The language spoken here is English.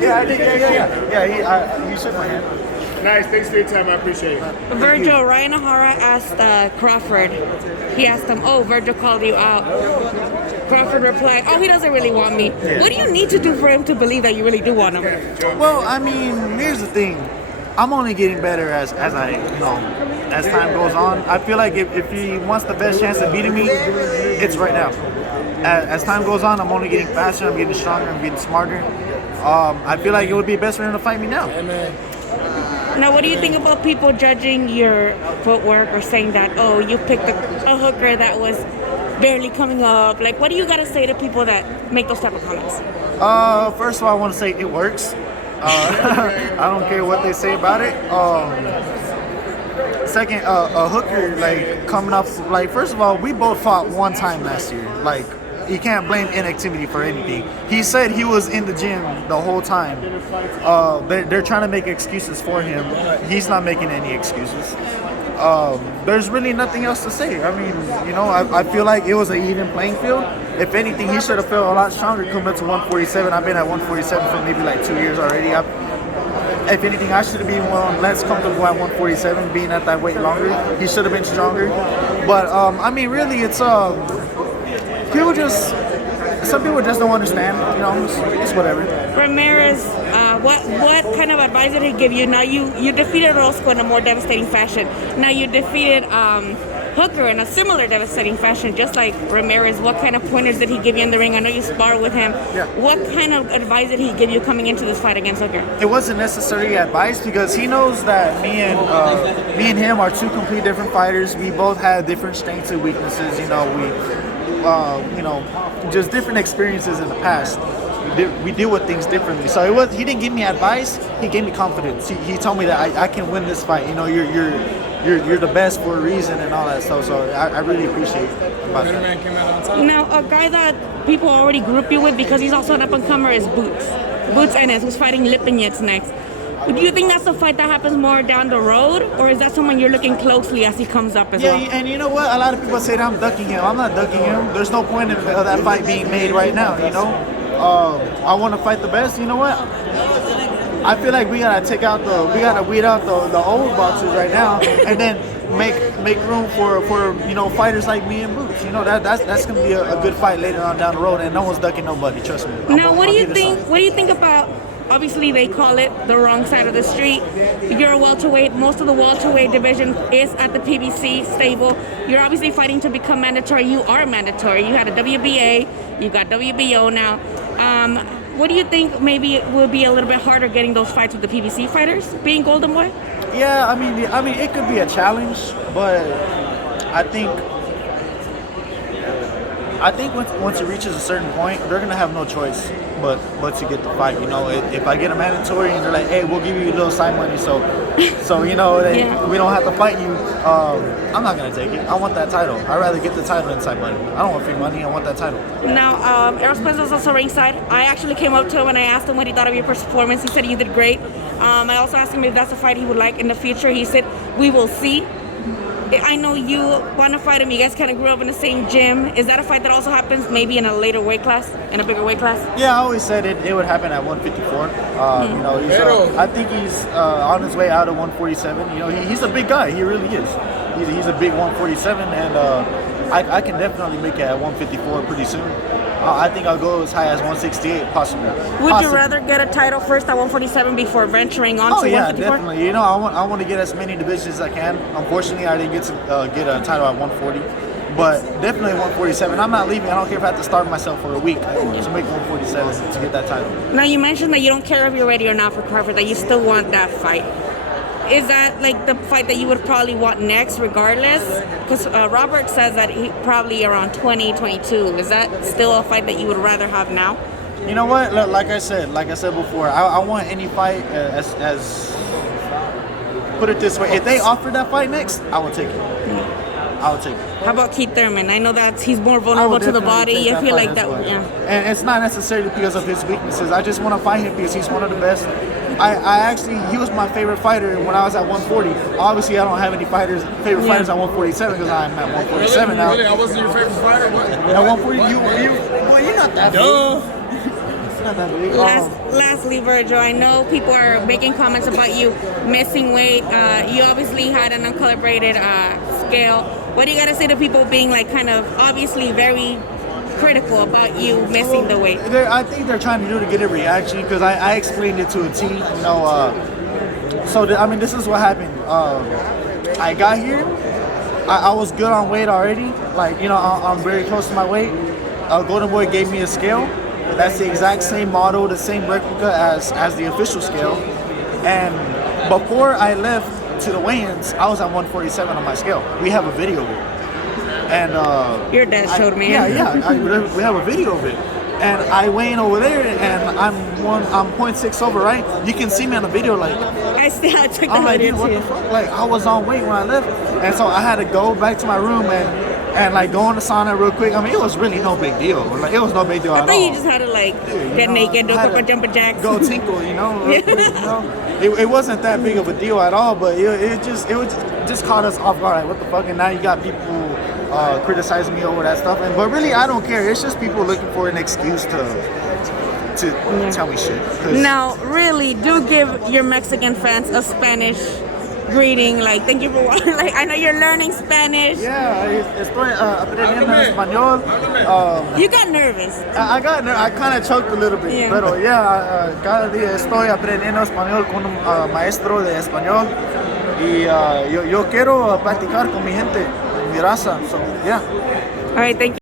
Yeah, I did. Yeah. He shook my hand. Nice. Thanks for your time. I appreciate it. Vergil, Ryan O'Hara asked Crawford. He asked him, "Oh, Vergil called you out." Crawford replied, "Oh, he doesn't really want me." Yeah. What do you need to do for him to believe that you really do want him? Well, I mean, here's the thing. I'm only getting better as time goes on. I feel like if he wants the best chance of beating me, it's right now. As time goes on, I'm only getting faster. I'm getting stronger. I'm getting smarter. I feel like it would be best for him to fight me now. Now, what do you think about people judging your footwork or saying that, oh, you picked a hooker that was barely coming up? Like, what do you got to say to people that make those type of comments? First of all, I want to say it works. I don't care what they say about it. Second, a hooker, like, coming up, like, first of all, we both fought one time last year. Like, you can't blame inactivity for anything. He said he was in the gym the whole time. They're trying to make excuses for him. He's not making any excuses. There's really nothing else to say. I mean, I feel like it was an even playing field. If anything, he should have felt a lot stronger coming up to 147. I've been at 147 for maybe like 2 years already. If anything, I should have been less comfortable at 147, being at that weight longer. He should have been stronger. But, I mean, really, it's some people just don't understand, it's whatever. Ramirez, what kind of advice did he give you? Now you defeated Orozco in a more devastating fashion. Now you defeated Hooker in a similar devastating fashion, just like Ramirez. What kind of pointers did he give you in the ring? I know you sparred with him. Yeah. What kind of advice did he give you coming into this fight against Hooker? It wasn't necessarily advice because he knows that me and him are two completely different fighters. We both had different strengths and weaknesses. Just different experiences in the past. We deal with things differently. So he didn't give me advice. He gave me confidence. He told me that I can win this fight. You're the best for a reason and all that stuff. So I really appreciate about that. Now, a guy that people already group you with because he's also an up-and-comer is Boots Ennis, who's fighting Lipinets next. Do you think that's a fight that happens more down the road, or is that someone you're looking closely as he comes up as well? Yeah, and you know what? A lot of people say that I'm ducking him. I'm not ducking him. There's no point in that fight being made right now, I want to fight the best. You know what? I feel like we gotta weed out the old boxers right now, and then make room for fighters like me and Boots. That's gonna be a good fight later on down the road, and no one's ducking nobody. Trust me. Now, what do you think? What do you think about? Obviously, they call it the wrong side of the street. You're a welterweight. Most of the welterweight division is at the PBC stable. You're obviously fighting to become mandatory. You are mandatory. You had a WBA. You got WBO now. What do you think maybe it will be a little bit harder getting those fights with the PBC fighters, being Golden Boy? Yeah, I mean, it could be a challenge, but I think once it reaches a certain point, they're gonna have no choice but to get the fight. If I get a mandatory and they're like, hey, we'll give you a little side money, so we don't have to fight you. I'm not gonna take it. I want that title. I'd rather get the title than side money. I don't want free money. I want that title. Now, Errol Spencer's also ringside. I actually came up to him and I asked him what he thought of your performance. He said you did great. I also asked him if that's a fight he would like in the future. He said, we will see. I know you want to fight him. You guys kind of grew up in the same gym. Is that a fight that also happens maybe in a later weight class, in a bigger weight class? Yeah, I always said it would happen at 154. I think he's on his way out of 147. He's a big guy. He really is. He's a big 147, and I can definitely make it at 154 pretty soon. I think I'll go as high as 168, possibly. Would you rather get a title first at 147 before venturing on to 154? Oh, yeah, definitely. I want to get as many divisions as I can. Unfortunately, I didn't get to get a title at 140. But definitely 147. I'm not leaving. I don't care if I have to starve myself for a week to make 147 to get that title. Now, you mentioned that you don't care if you're ready or not for Crawford, that you still want that fight. Is that like the fight that you would probably want next regardless? Because Robert says that he probably around 20, 22. Is that still a fight that you would rather have now? You know what? Like I said before, I want any fight as put it this way. If they offer that fight next, I will take it. I will take it. How about Keith Thurman? I know that he's more vulnerable to the body. I feel like that, yeah. And it's not necessarily because of his weaknesses. I just want to fight him because he's one of the best. He was my favorite fighter when I was at 140. Obviously, I don't have any favorite fighters at 147 because I'm at 147 now. Really? I wasn't your favorite fighter? What? At 140, you're not that big. not that big. Lastly, Vergil, I know people are making comments about you missing weight. You obviously had an uncalibrated scale. What do you got to say to people being like kind of obviously very critical about you missing the weight? I think they're trying to get a reaction because I explained it to a T. You know, this is what happened. I got here. I was good on weight already. Like, you know, I'm very close to my weight. Golden Boy gave me a scale. That's the exact same model, the same replica as the official scale. And before I left to the weigh-ins, I was at 147 on my scale. We have a video of it. And your dad showed me. We have a video of it. And I weigh in over there, and I'm 0.6 over, right? You can see me on the video, like I took the I'm like, video dude, what too. the fuck? Like, I was on weight when I left, and so I had to go back to my room and like go in the sauna real quick. I mean, it was really no big deal. Like, it was no big deal I at thought all. you just had to like get naked, do a couple jumping jacks. Go tinkle, you know. Real quick, you know? It wasn't that big of a deal at all, but it just caught us off guard. Like, what the fuck? And now you got people criticizing me over that stuff, but really I don't care. It's just people looking for an excuse to tell me shit. Now, really, do give your Mexican fans a Spanish greeting. Like, thank you for watching. Like, I know you're learning Spanish. Yeah, estoy aprendiendo español. You got nervous. I kind of choked a little bit, Yeah. pero yeah, cada día estoy aprendiendo español con un maestro de español y yo quiero practicar con mi gente, mi raza. So yeah. All right, thank you.